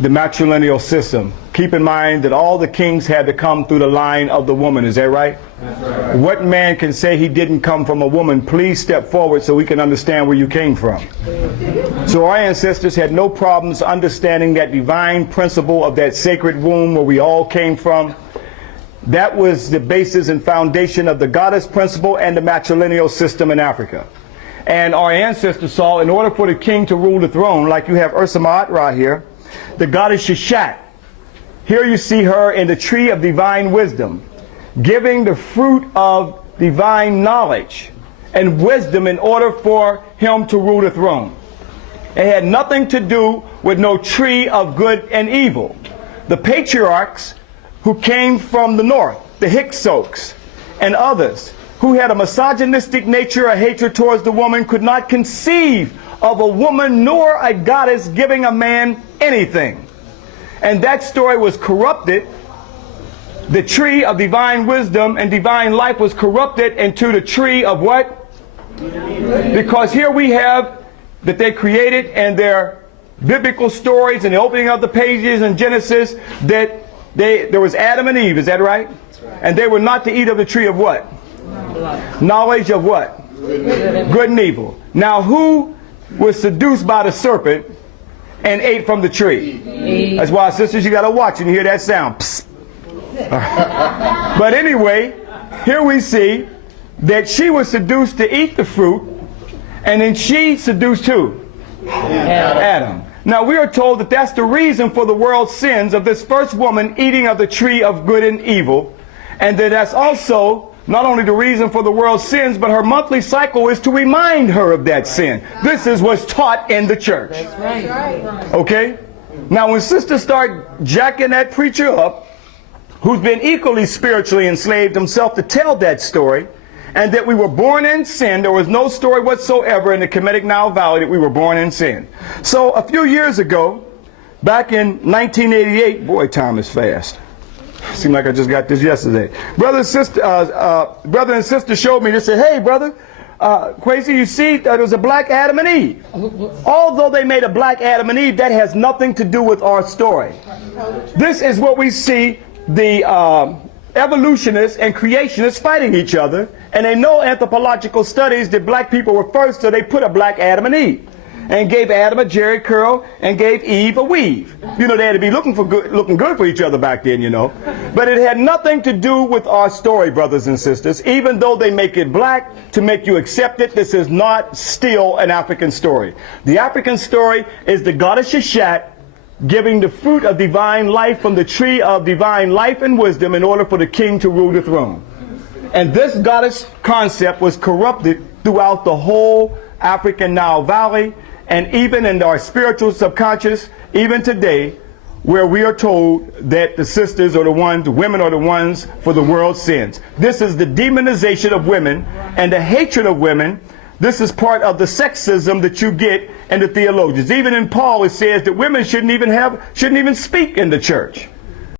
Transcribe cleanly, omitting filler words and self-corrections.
the matrilineal system. Keep in mind that all the kings had to come through the line of the woman. Is that right? That's right. What man can say he didn't come from a woman? Please step forward so we can understand where you came from. So our ancestors had no problems understanding that divine principle of that sacred womb where we all came from. That was the basis and foundation of the goddess principle and the matrilineal system in Africa. And our ancestors saw, in order for the king to rule the throne, like you have Ursa Ma'at here, the goddess Sheshat. Here you see her in the tree of divine wisdom, giving the fruit of divine knowledge and wisdom in order for him to rule the throne. It had nothing to do with no tree of good and evil. The patriarchs who came from the north, the Hyksos and others, who had a misogynistic nature, a hatred towards the woman, could not conceive of a woman nor a goddess giving a man anything. And that story was corrupted. The tree of divine wisdom and divine life was corrupted into the tree of what? Because here we have that they created in their biblical stories and the opening of the pages in Genesis that there was Adam and Eve. Is that right? And they were not to eat of the tree of what? Knowledge of what? Good and evil. Now who was seduced by the serpent and ate from the tree? Eve. That's why, sisters, you got to watch and hear that sound. Psst. But anyway, here we see that she was seduced to eat the fruit, and then she seduced who? Adam. Now we are told that that's the reason for the world's sins of this first woman eating of the tree of good and evil, and that that's also not only the reason for the world's sins, but her monthly cycle is to remind her of that sin. This is what's taught in the church. That's right. Okay? Now when sisters start jacking that preacher up, who's been equally spiritually enslaved himself, to tell that story, and that we were born in sin, there was no story whatsoever in the Kemetic Nile Valley that we were born in sin. So a few years ago, back in 1988, boy, time is fast. Seemed like I just got this yesterday. Brother and sister showed me. They said, "Hey, brother, Quasi, you see, there was a black Adam and Eve." Although they made a black Adam and Eve, that has nothing to do with our story. This is what we see the evolutionists and creationists fighting each other, and they know anthropological studies that black people were first, so they put a black Adam and Eve, and gave Adam a jerry curl and gave Eve a weave. You know, they had to be looking good for each other back then, you know. But it had nothing to do with our story, brothers and sisters. Even though they make it black to make you accept it, this is not still an African story. The African story is the goddess Sheshat giving the fruit of divine life from the tree of divine life and wisdom in order for the king to rule the throne. And this goddess concept was corrupted throughout the whole African Nile Valley, and even in our spiritual subconscious, even today, where we are told that the sisters are the ones, the women are the ones for the world's sins. This is the demonization of women and the hatred of women. This is part of the sexism that you get in the theologians. Even in Paul it says that women shouldn't even speak in the church.